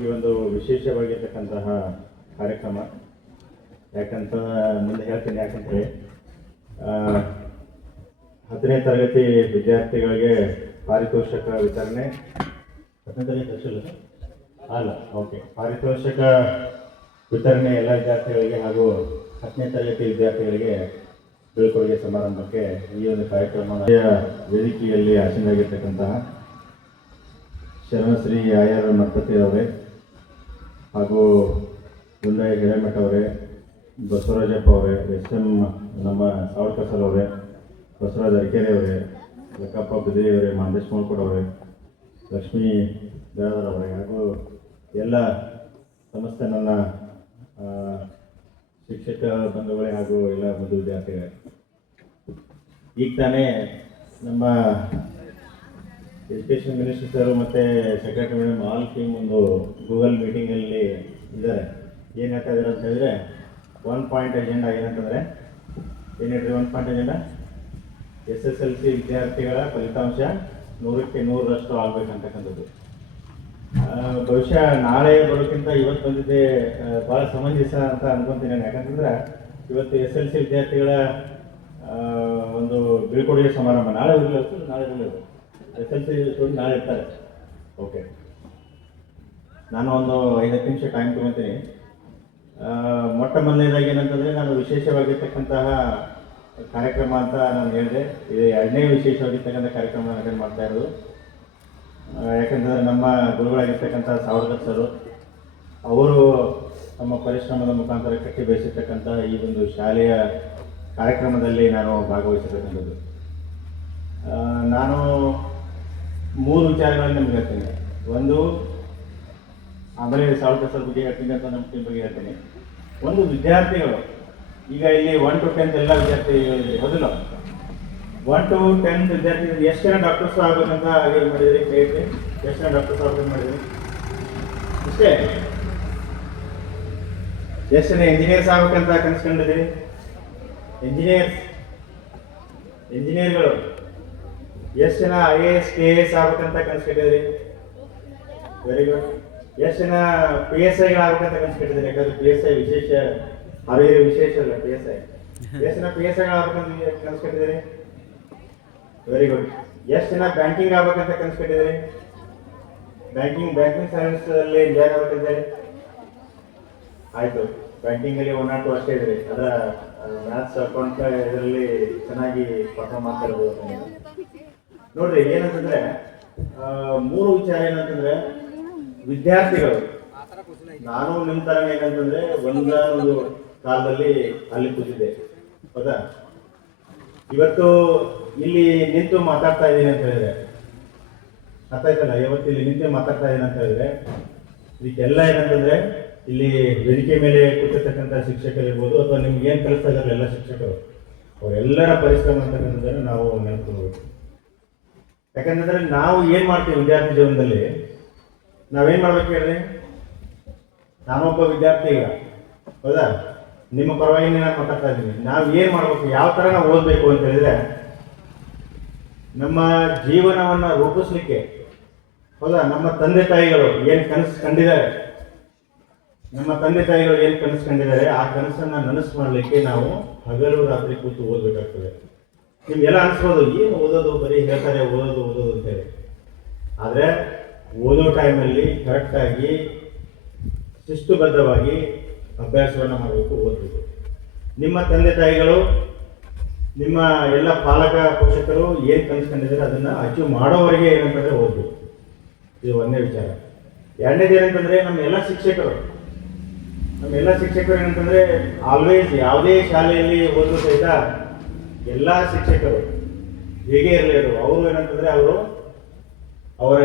ಈ ಒಂದು ವಿಶೇಷವಾಗಿರ್ತಕ್ಕಂತಹ ಕಾರ್ಯಕ್ರಮ ಯಾಕಂತ ಮುಂದೆ ಹೇಳ್ತೀನಿ. ಯಾಕಂದರೆ 10ನೇ ತರಗತಿ ವಿದ್ಯಾರ್ಥಿಗಳಿಗೆ ಪಾರಿತೋಷಕ ವಿತರಣೆ. 10ನೇ ತರಗತಿ ಅಲ್ಲ, ಓಕೆ, ಪಾರಿತೋಷಕ ವಿತರಣೆ ಎಲ್ಲ ವಿದ್ಯಾರ್ಥಿಗಳಿಗೆ ಹಾಗೂ 10ನೇ ತರಗತಿ ವಿದ್ಯಾರ್ಥಿಗಳಿಗೆ ಬೀಳ್ಕೊಡುಗೆ ಸಮಾರಂಭಕ್ಕೆ ಈ ಒಂದು ಕಾರ್ಯಕ್ರಮ ವೇದಿಕೆಯಲ್ಲಿ ಆಸೀನರಾಗಿರ್ತಕ್ಕಂತಹ ಶರಣಶ್ರೀ ಆಯರ್ ಮತ್ತತಿ ಅವರೇ ಹಾಗೂ ಗುಂಡಾಯ ಹಿರೇಮಠ ಅವರೇ, ಬಸವರಾಜಪ್ಪ ಅವರೇ, ಎಸ್.ಎಂ. ನಮ್ಮ ಸಾವರ್ಕರ್ ಸರ್ ಅವರೇ, ಬಸವರಾಜ ಅರಕೆರೆ ಅವರೇ, ಲಕ್ಕಪ್ಪ ಬಿದ್ರಿ ಅವರೇ, ಮಾಂದೇಶ್ ಮೋಳ್ಕೋಡ್ ಅವರೇ, ಲಕ್ಷ್ಮೀ ದೇವರ ಅವರೇ ಹಾಗೂ ಎಲ್ಲ ಸಮಸ್ತ ನನ್ನ ಶಿಕ್ಷಕ ಬಂಧುಗಳೇ ಹಾಗೂ ಎಲ್ಲ ಬಂಧು ವಿದ್ಯಾರ್ಥಿಗಳೇ, ಈಗ ತಾನೇ ನಮ್ಮ ಎಜುಕೇಷನ್ ಮಿನಿಸ್ಟರ್ ಸರ್ ಮತ್ತು ಸೆಕ್ರೆಟರಿ ಮೇಡಮ್ ಆಲ್ ಟೀಮ್ ಒಂದು ಗೂಗಲ್ ಮೀಟಿಂಗಲ್ಲಿ ಇದ್ದಾರೆ. ಏನು ಹೇಳ್ತಾ ಇದ್ದಾರೆ ಅಂತ ಹೇಳಿದ್ರೆ, 1 ಪಾಯಿಂಟ್ ಎಜೆಂಡಾ ಏನಂತಂದರೆ, ಏನು ಹೇಳ್ರಿ 1 ಪಾಯಿಂಟ್ ಎಜೆಂಡಾ, SSLC ವಿದ್ಯಾರ್ಥಿಗಳ ಫಲಿತಾಂಶ 100ಕ್ಕೆ 100ರಷ್ಟು ಆಗಬೇಕಂತಕ್ಕಂಥದ್ದು. ಬಹುಶಃ ನಾಳೆ ಬರೋಕ್ಕಿಂತ ಇವತ್ತು ಬಂದಿದ್ದೆ ಭಾಳ ಸಮಂಜಸ ಅಂತ ಅನ್ಕೊತೀನಿ ನಾನು. ಯಾಕಂತಂದ್ರೆ ಇವತ್ತು SSLC ವಿದ್ಯಾರ್ಥಿಗಳ ಒಂದು ಬೀಳ್ಕೊಡುಗೆ ಸಮಾರಂಭ ನಾಳೆ ಇರಲಿಲ್ಲ, SSLC ಸ್ಟೂಡೆಂಟ್ ನಾಳೆ ಇರ್ತಾರೆ. ಓಕೆ, ನಾನು ಒಂದು 5 ನಿಮಿಷ ಟೈಮ್ ತೊಗೊತೀನಿ. ಮೊಟ್ಟ ಮೊದಲನೇದಾಗಿ ಏನಂತಂದರೆ, ನಾನು ವಿಶೇಷವಾಗಿರ್ತಕ್ಕಂತಹ ಕಾರ್ಯಕ್ರಮ ಅಂತ ನಾನು ಹೇಳಿದೆ. ಇದು 2ನೇ ವಿಶೇಷವಾಗಿರ್ತಕ್ಕಂಥ ಕಾರ್ಯಕ್ರಮ ನಾನು ಅಟೆಂಡ್ ಮಾಡ್ತಾ ಇರೋದು. ಯಾಕಂತಂದರೆ ನಮ್ಮ ಗುರುಗಳಾಗಿರ್ತಕ್ಕಂಥ ಸಾವರ್ಕರ್ ಸರು ಅವರು ತಮ್ಮ ಪರಿಶ್ರಮದ ಮುಖಾಂತರ ಕಟ್ಟಿ ಬೆಳೆಸಿರ್ತಕ್ಕಂಥ ಈ ಒಂದು ಶಾಲೆಯ ಕಾರ್ಯಕ್ರಮದಲ್ಲಿ ನಾನು ಭಾಗವಹಿಸಿರ್ತಕ್ಕಂಥದ್ದು. ನಾನು 3 ವಿಚಾರಗಳನ್ನು ನಿಮ್ಗೆ ಹೇಳ್ತೀನಿ. ಒಂದು, ಆಮೇಲೆ ಸಾವರ್ಕರ್ ಸರ್ ಬಗ್ಗೆ ಹೇಳ್ತೀನಿ ಅಂತ ನಮ್ಮ ಟೀಮ್ ಬಗ್ಗೆ ಹೇಳ್ತೀನಿ. ಒಂದು, ವಿದ್ಯಾರ್ಥಿಗಳು ಈಗ ಇಲ್ಲಿ 1 to 10 ಎಲ್ಲ ವಿದ್ಯಾರ್ಥಿಗಳು ಮೊದಲು 1 to 10 ವಿದ್ಯಾರ್ಥಿಗಳು ಎಷ್ಟು ಜನ ಡಾಕ್ಟರ್ಸ್ ಆಗಬೇಕಂತ ಏನು ಮಾಡಿದ್ರಿ ಕೇಳಿ, ಎಷ್ಟು ಜನ ಡಾಕ್ಟರ್ಸ್ ಆಗಬೇಕು ಮಾಡಿದ್ರಿ? ಇಷ್ಟೇ. ಎಷ್ಟು ಜನ ಇಂಜಿನಿಯರ್ಸ್ ಆಗ್ಬೇಕಂತ ಕನ್ಸ್ಕೊಂಡಿದ್ರಿ? ಇಂಜಿನಿಯರ್ಗಳು ಎಷ್ಟು ಜನ IAS KAS ಆಗ್ಬೇಕಂತ ಕನ್ಸ್ಕೊಂಡಿದ್ರಿ? Very good. ಎಷ್ಟು ಜನ PSIಗಳು ಆಗ್ಬೇಕಂತ ಕನ್ಸ್ಕೊಂಡಿದ್ರಿ? ಯಾಕಂದ್ರೆ PSI ವಿಶೇಷ, ಹಾವೇರಿ ವಿಶೇಷ ಅಲ್ಲ PSI. ಎಷ್ಟು ಜನ PSIಗಳು ಆಗ್ಬೇಕಂತ ಕನ್ಸ್ಕೊಂಡಿದ್ರಿ? Very good. ಎಷ್ಟು ಜನ ಬ್ಯಾಂಕಿಂಗ್ ಆಗ್ಬೇಕಂತ ಕನ್ಸ್ಕೊಂಡಿದ್ರಿ? ಬ್ಯಾಂಕಿಂಗ್ ಸರ್ವಿಸ್ ಅಲ್ಲಿ ಜಾಯ್ನ್ ಆಗ್ಬೇಕಿದ್ರೆ ಆಯಿತು. ಬ್ಯಾಂಕಿಂಗಲ್ಲಿ 1 or 2 ಅಷ್ಟೇ ಇದ್ರಿ, ಅದರ ಮ್ಯಾಥ್ಸ್ ಅಕೌಂಟ್ ಇದರಲ್ಲಿ ಚೆನ್ನಾಗಿ ಪರ್ಫಾರ್ಮ್ ಮಾಡ್ತಾ ಇರ್ಬೋದು. ನೋಡ್ರಿ, ಏನಂತಂದ್ರೆ 3 ವಿಚಾರ ಏನಂತಂದ್ರೆ, ವಿದ್ಯಾರ್ಥಿಗಳು, ನಾನು ನಿಮ್ಮ ಥರ ಏನಂತಂದ್ರೆ ಒಂದು ಕಾಲದಲ್ಲಿ ಅಲ್ಲಿ ಕೂತಿದ್ದೆ, ಹೌದಾ? ಇವತ್ತು ಇಲ್ಲಿ ನಿಂತು ಮಾತಾಡ್ತಾ ಇದ್ದೀನಿ ಅಂತ ಹೇಳಿದ್ರೆ ಅರ್ಥ ಆಯ್ತಲ್ಲ. ಇವತ್ತು ಇಲ್ಲಿ ನಿಂತು ಮಾತಾಡ್ತಾ ಇದ್ದೀನಿ ಅಂತ ಹೇಳಿದ್ರೆ ಇದಕ್ಕೆಲ್ಲ ಏನಂತಂದ್ರೆ, ಇಲ್ಲಿ ವೇದಿಕೆ ಮೇಲೆ ಕೂತಿರ್ತಕ್ಕಂಥ ಶಿಕ್ಷಕರಿರ್ಬೋದು ಅಥವಾ ನಿಮ್ಗೆ ಏನು ಕಲಿಸ್ತಾ ಇದ್ದಾರೆ ಎಲ್ಲ ಶಿಕ್ಷಕರು, ಅವರೆಲ್ಲರ ಪರಿಶ್ರಮ ಅಂತಕ್ಕಂಥದ್ದನ್ನು ನಾವು ನೆನಪಿಸ್ಕೋಬೇಕು. ಯಾಕಂತಂದ್ರೆ ನಾವು ಏನು ಮಾಡ್ತೀವಿ ವಿದ್ಯಾರ್ಥಿ ಜೀವನದಲ್ಲಿ, ನಾವೇನು ಮಾಡ್ಬೇಕು ಹೇಳ್ರಿ? ನಾನೊಬ್ಬ ವಿದ್ಯಾರ್ಥಿ ಈಗ, ಹೌದಾ? ನಿಮ್ಮ ಪರವಾಗಿ ನಾನು ಮಾತಾಡ್ತಾ ಇದ್ದೀನಿ. ನಾವು ಏನು ಮಾಡಬೇಕು, ಯಾವ ಥರ ನಾವು ಓದಬೇಕು ಅಂತ ಹೇಳಿದ್ರೆ, ನಮ್ಮ ಜೀವನವನ್ನು ರೂಪಿಸ್ಲಿಕ್ಕೆ, ಹೌದಾ, ನಮ್ಮ ತಂದೆ ತಾಯಿಗಳು ಏನು ಕನಸು ಕಂಡಿದ್ದಾರೆ, ಆ ಕನಸನ್ನು ನನಸು ಮಾಡಲಿಕ್ಕೆ ನಾವು ಹಗಲು ರಾತ್ರಿ ಕೂತು ಓದಬೇಕಾಗ್ತದೆ. ನಿಮ್ಗೆಲ್ಲ ಅನಿಸ್ಬೋದು, ಏನು ಓದೋದು, ಬರೀ ಹೇಳ್ತಾರೆ ಓದೋದು ಅಂತೇಳಿ. ಆದರೆ ಓದೋ ಟೈಮಲ್ಲಿ ಕರೆಕ್ಟಾಗಿ ಶಿಸ್ತುಬದ್ಧವಾಗಿ ಅಭ್ಯಾಸವನ್ನು ಮಾಡಬೇಕು, ಓದಬೇಕು. ನಿಮ್ಮ ತಂದೆ ತಾಯಿಗಳು, ನಿಮ್ಮ ಎಲ್ಲ ಪಾಲಕ ಪೋಷಕರು ಏನು ಕನಸ್ಕೊಂಡಿದ್ದಾರೆ ಅದನ್ನು ಅಚೀವ್ ಮಾಡೋವರೆಗೆ ಏನಂತಂದರೆ ಓದಬೇಕು. ಇದು 1ನೇ ವಿಚಾರ. 2ನೇದು ಏನಂತಂದರೆ, ನಮ್ಮ ಎಲ್ಲ ಶಿಕ್ಷಕರು ಏನಂತಂದರೆ, ಆಲ್ವೇಸ್ ಯಾವುದೇ ಶಾಲೆಯಲ್ಲಿ ಓದೋ ಸಹಿತ ಎಲ್ಲ ಶಿಕ್ಷಕರು ಹೇಗೆ ಇರಲಿ, ಅವರು ಏನಂತಂದರೆ ಅವರ